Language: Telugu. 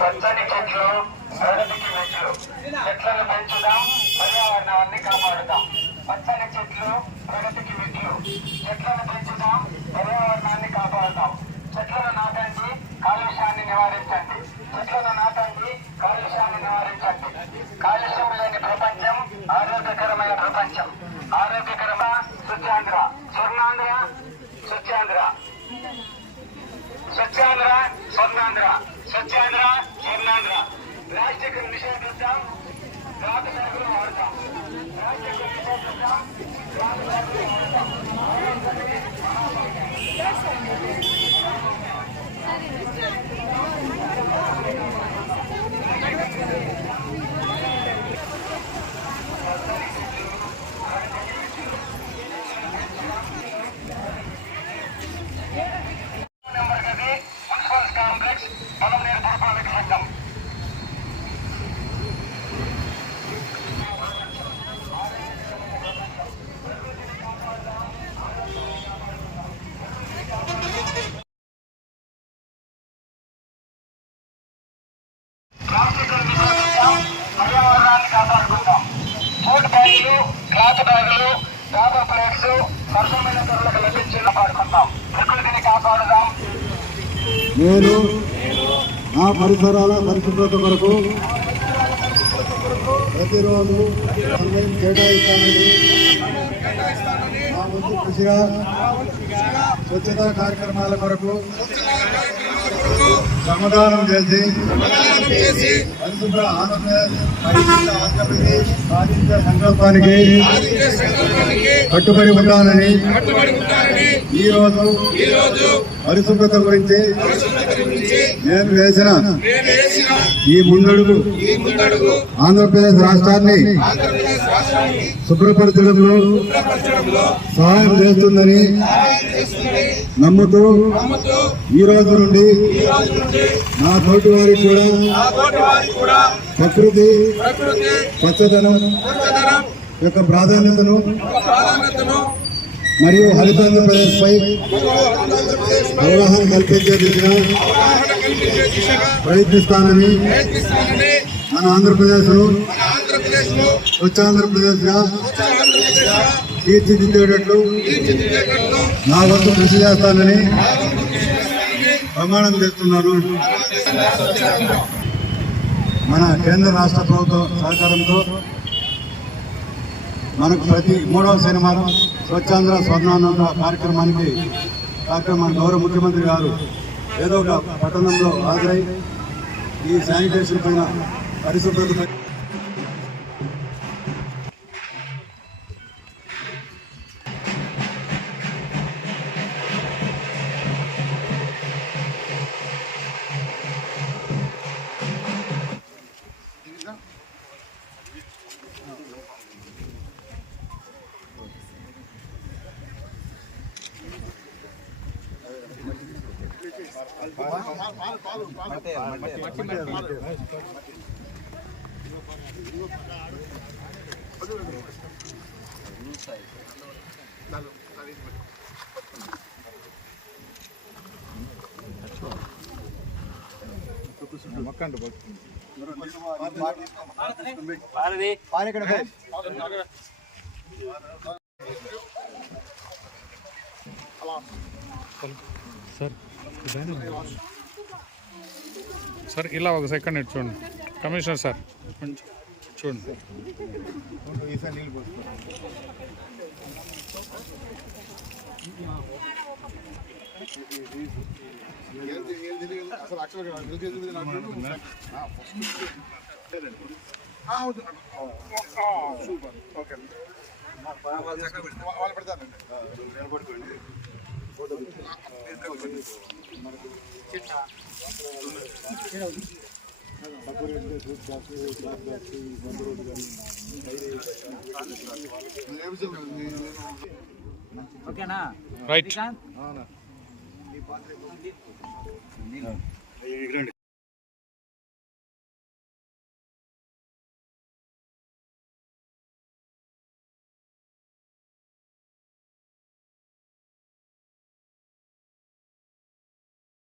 పచ్చని చెట్లు ప్రగతికి మెట్లు. చెట్లను పెంచుదాం, పర్యావరణాన్ని కాపాడుదాం. పచ్చని చెట్లు ప్రగతికి మెట్లు. చెట్లను పెంచుదాం, పర్యావరణాన్ని కాపాడుదాం. చెట్లను నాటండి, కాలుష్యాన్ని నివారించండి. చెట్లను నాటండి, కాలుష్యాన్ని నివారించండి. కాలుష్యం లేని ప్రపంచం ఆరోగ్యకరమైన ప్రపంచం. ఆరోగ్యకరమైన స్వచ్ఛాంధ్ర, స్వర్ణాంధ్ర, స్వచ్ఛాంధ్ర, స్వచ్ఛాంధ్ర, స్వర్ణాంధ్ర, స్వచ్ఛాంధ్ర, స్వర్ణాంధ్ర. ప్లాస్టిక్ నిషేధిద్దాం, రాతి బ్యాగులు వాడతాం. ప్లాస్టిక్ నిషేధిద్దాం, రాతి బ్యాగులు వాడతాం. మున్సిపల్ కాంప్లెక్స్ పొలంనేరు పురపాలక సంఘం. పర్యావరణాన్ని కాపాడుకుందాం. ఫుడ్ బ్యాగులు, క్లాత్ బ్యాగులు, పేపర్ ప్లేట్స్ సరసమైన ధరలకు లభించి కాపాడుకుందాం. ప్రకృతిని కాపాడుదాం. నేను నా పరిసరాల పరిశుభ్రత కొరకు ప్రతిరోజు సమయం కేటాయిస్తానని నా వంతు కృషిగా స్వచ్ఛతా కార్యక్రమాల కొరకు శ్రమదానం చేసి పరిశుభ్ర ఆంధ్రప్రదేశ్ సాధించే సంకల్పానికి కట్టుబడి ఉంటానని ఈరోజు పరిశుభ్రత గురించి నేను వేసిన ఈ ముందడుగు ఆంధ్రప్రదేశ్ రాష్ట్రాన్ని శుభ్రపరచడంలో సహాయం చేస్తుందని నమ్ముతూ ఈ రోజు నుండి నా తోటి వారికి కూడా ప్రకృతి పచ్చదనం యొక్క ప్రాధాన్యతను మరియు హరితాంధ్రప్రదేశ్ పై అవగాహన కల్పించే దిశగా ప్రయత్నిస్తానని మన ఆంధ్రప్రదేశ్ లో స్వచ్ఛాంధ్రప్రదేశ్ గా తీర్చిదిద్దేటట్లు నా వంతు కృషి చేస్తానని ప్రమాణం చేస్తున్నాను. మన కేంద్ర రాష్ట్ర ప్రభుత్వ సహకారంతో మనకు ప్రతి 3వ శనివారం స్వచ్ఛాంధ్ర స్వర్ణాంధ్ర కార్యక్రమానికి గౌరవ ముఖ్యమంత్రి గారు ఏదో ఒక పట్టణంలో హాజరై ఈ శానిటేషన్ పైన పరిశుభ్రత సార్ ఇలా ఒక సెకండ్ చూడండి కమిషనర్ సార్ చూడండి ఓకేనా రైట్